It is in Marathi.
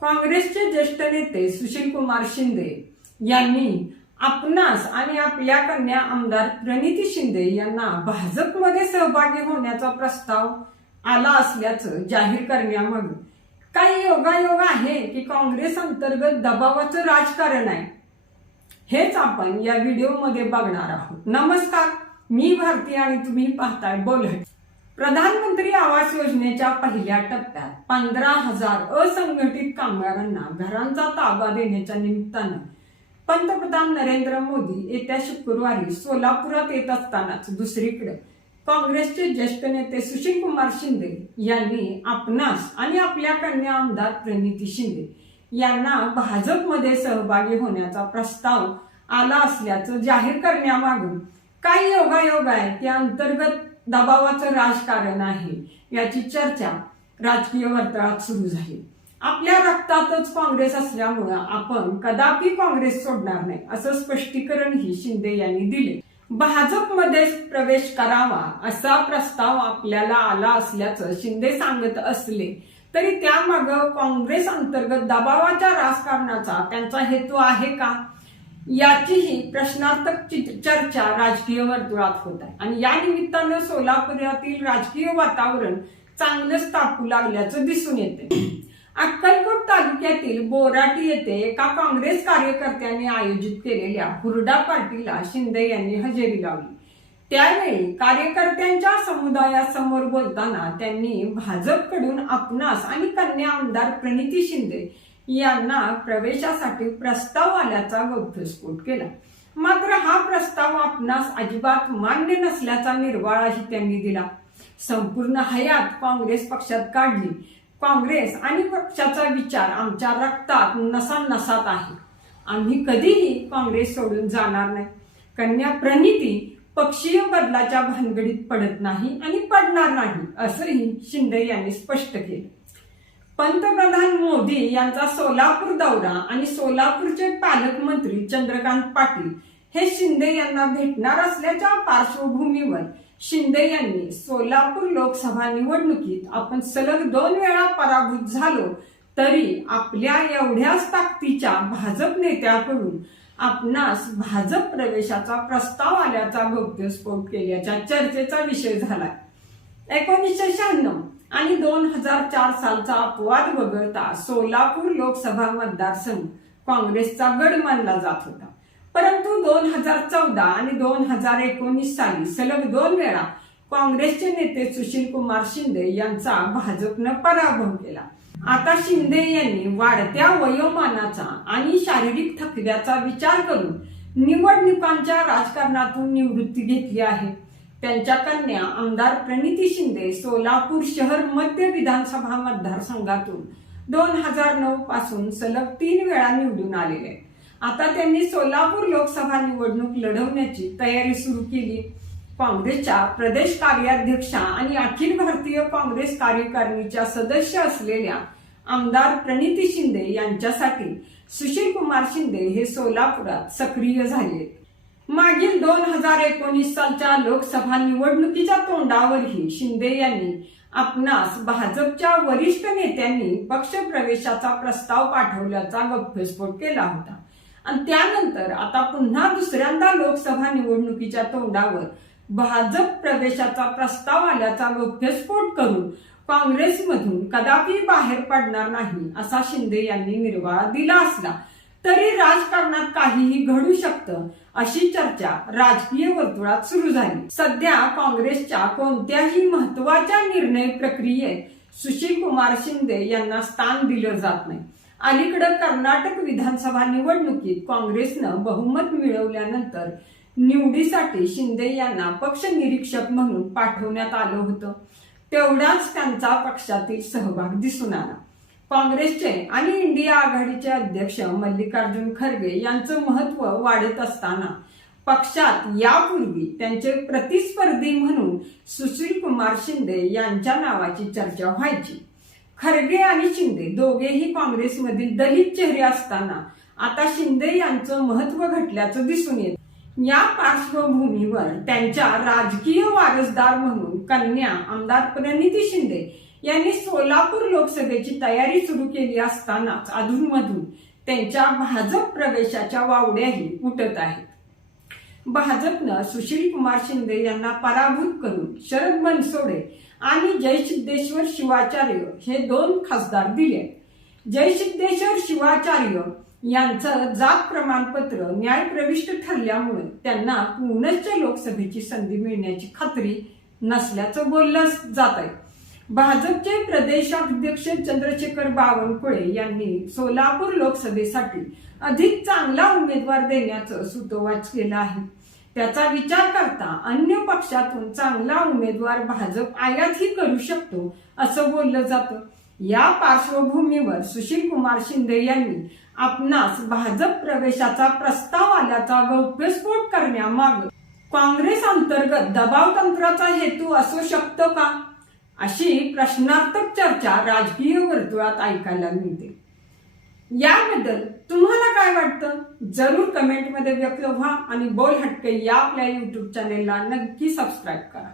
काँग्रेसचे ज्येष्ठ नेते सुशील कुमार शिंदे यांनी आपणास आणि आपल्या कन्या आमदार प्रणिती शिंदे यांना भाजपमध्ये सहभागी होण्याचा प्रस्ताव आला असल्याचं जाहीर करण्यामागे काही योगायोग आहे की काँग्रेस अंतर्गत दबावाचं राजकारण आहे? हेच आपण या व्हिडिओमध्ये बघणार आहोत. नमस्कार मी भारती आणि तुम्ही पाहताय बोलत प्रधानमंत्री आवास योजनेच्या पहिल्या टप्प्यात पंधरा हजार असंघटित कामगारांना घरांचा ताबा देण्याच्या निमित्तानं पंतप्रधान नरेंद्र मोदी येत्या शुक्रवारी सोलापुरात येत असतानाच दुसरीकडे काँग्रेसचे ज्येष्ठ नेते सुशील कुमार शिंदे यांनी आपणास आणि आपल्या कन्या आमदार प्रणिती शिंदे यांना भाजपमध्ये सहभागी होण्याचा प्रस्ताव आला असल्याचं जाहीर करण्यामागून काही योगायोग आहे त्या अंतर्गत दबावाचं राजकारण आहे. याची चर्चा राजकीय वर्तुळात सुरू झाली. आपल्या रक्तातच काँग्रेस असल्यामुळं आपण कदापि काँग्रेस सोडणार नाही असं स्पष्टीकरणही शिंदे यांनी दिले. भाजपमध्ये प्रवेश करावा असा प्रस्ताव आपल्याला आला असल्याचं शिंदे सांगत असले तरी त्यामागं काँग्रेस अंतर्गत दबावाच्या राजकारणाचा त्यांचा हेतू आहे का? याचीही प्रश्नार्थक चर्चा राजकीय वर्तुळात होत आहे. आणि या निमित्तानं सोलापुरातील राजकीय वातावरण चांगलंच तापू लागल्याचं दिसून येते अक्कलकोट तालुक्यातील बोराटी येथे एका काँग्रेस कार्यकर्त्यांनी आयोजित केलेल्या हुरडा पार्टीला शिंदे यांनी हजेरी लावली. त्यावेळी कार्यकर्त्यांच्या समुदायासमोर बोलताना त्यांनी भाजपकडून आपणास आणि कन्या आमदार प्रणिती शिंदे यांना प्रवेशासाठी प्रस्ताव आल्याचा गौप्यस्फोट केला. मात्र हा प्रस्ताव आपणास अजिबात मान्य नसल्याचा निर्वाळाही त्यांनी दिला. संपूर्ण हयात काँग्रेस पक्षात काढली. काँग्रेस आणि पक्षाचा विचार आमच्या रक्तात नसानसात आहे. आम्ही कधीही काँग्रेस सोडून जाणार नाही. कन्या प्रणिती पक्षीय बदलाच्या भानगडीत पडत नाही आणि पडणार नाही असंही शिंदे यांनी स्पष्ट केलं. पंतप्रधान मोदी यांचा सोलापूर दौरा आणि सोलापूरचे पालकमंत्री चंद्रकांत पाटील हे शिंदे यांना भेटणार असल्याच्या पार्श्वभूमीवर शिंदे यांनी सोलापूर लोकसभा निवडणुकीत आपण सलग दोन वेळा पराभूत झालो तरी आपल्या एवढ्याच ताकदीच्या भाजप नेत्याकडून आपणास भाजप प्रवेशाचा प्रस्ताव आल्याचा गौप्यस्फोट केल्याच्या चर्चेचा विषय झालाय. एकोणीसशे शहाण्णव हजार चार सालचा अपवाद वगळता सोलापूर लोकसभा मतदारसंघ काँग्रेसचा गड मानला जात होता. परंतु दोन हजार चौदा आणि दोन हजार एकोणीस साली सलग दोन वेळा काँग्रेसचे नेते सुशील कुमार शिंदे यांचा भाजपनं पराभव केला. आता शिंदे यांनी वाढत्या वयोमानाचा आणि शारीरिक थकव्याचा विचार करून निवडणुकांच्या राजकारणातून निवृत्ती घेतली आहे. त्यांच्या कन्या आमदार प्रणिती शिंदे सोलापूर शहर मध्य विधानसभा मतदारसंघातून दोन हजार नऊ पासून सलग तीन वेळा निवडून आलेले. आता त्यांनी सोलापूर लोकसभा निवडणूक लढवण्याची तयारी सुरू केली. काँग्रेसच्या प्रदेश कार्याध्यक्षा आणि अखिल भारतीय काँग्रेस कार्यकारिणीच्या सदस्य असलेल्या आमदार प्रणिती शिंदे यांच्यासाठी सुशील कुमार शिंदे हे सोलापुरात सक्रिय झाले. मागील दोन हजार एकोणीस सालच्या लोकसभा निवडणुकीच्या तोंडावरही शिंदे यांनी आपणास भाजपच्या वरिष्ठ नेत्यांनी पक्ष प्रवेशाचा प्रस्ताव पाठवल्याचा गप्पस्फोट केला होता. आणि त्यानंतर आता पुन्हा दुसऱ्यांदा लोकसभा निवडणुकीच्या तोंडावर भाजप प्रवेशाचा प्रस्ताव आल्याचा गप्पस्फोट करून काँग्रेसमधून कदापि बाहेर पडणार नाही असा शिंदे यांनी निर्वाळा दिला असला तरी राजकारणात काहीही घडू शकतं अशी चर्चा राजकीय वर्तुळात सुरू झाली. सध्या काँग्रेसच्या कोणत्याही महत्त्वाच्या निर्णय प्रक्रियेत सुशील कुमार शिंदे यांना स्थान दिलं जात नाही. अलीकडे कर्नाटक विधानसभा निवडणुकीत काँग्रेसनं बहुमत मिळवल्यानंतर निवडीसाठी शिंदे यांना पक्ष निरीक्षक म्हणून पाठवण्यात आलं होतं. तेवढाच त्यांचा पक्षातील सहभाग दिसून आला. काँग्रेसचे आणि इंडिया आघाडीचे अध्यक्ष मल्लिकार्जुन खरगे यांचं महत्त्व वाढत असताना पक्षात यापूर्वी त्यांचे प्रतिस्पर्धी म्हणून सुशील कुमार शिंदे यांच्या नावाची चर्चा व्हायची. खरगे आणि शिंदे दोघेही काँग्रेसमधील दलित चेहरे असताना आता शिंदे यांचं महत्त्व घटल्याचं दिसून येत. या पार्श्वभूमीवर त्यांच्या राजकीय वारसदार म्हणून कन्या आमदार प्रणिती शिंदे यांनी सोलापूर लोकसभेची तयारी सुरू केली असतानाच अधूनमधून त्यांच्या भाजप प्रवेशाच्या वावड्याही उठत आहेत. भाजपनं सुशील कुमार शिंदे यांना पराभूत करून शरद बनसोडे आणि जयसिद्धेश्वर शिवाचार्य हे दोन खासदार दिले जयसिद्धेश्वर शिवाचार्य यांचं जात प्रमाणपत्र न्यायप्रविष्ट ठरल्यामुळे त्यांना पुनश्च लोकसभेची संधी मिळण्याची खात्री नसल्याचं बोललं जात आहे भाजपचे प्रदेशाध्यक्ष चंद्रशेखर बावनकुळे यांनी सोलापूर लोकसभेसाठी अधिक चांगला उमेदवार देण्याचं सुतोवाच केलं आहे. त्याचा विचार करता अन्य पक्षातून चांगला उमेदवार भाजप आयातही करू शकतो असं बोललं जातं. या पार्श्वभूमीवर सुशील कुमार शिंदे यांनी आपणास भाजप प्रवेशाचा प्रस्ताव आल्याचा गौप्यस्फोट करण्यामाग काँग्रेस अंतर्गत दबाव तंत्राचा हेतू असू शकतो का? अशी प्रश्नार्थक चर्चा राजकीय वर्तुळात ऐकायला मिळते. याबद्दल तुम्हाला काय वाटतं? जरूर कमेंटमध्ये व्यक्त व्हा आणि बोल हटके या आपल्या युट्यूब चॅनेलला नक्की सबस्क्राईब करा.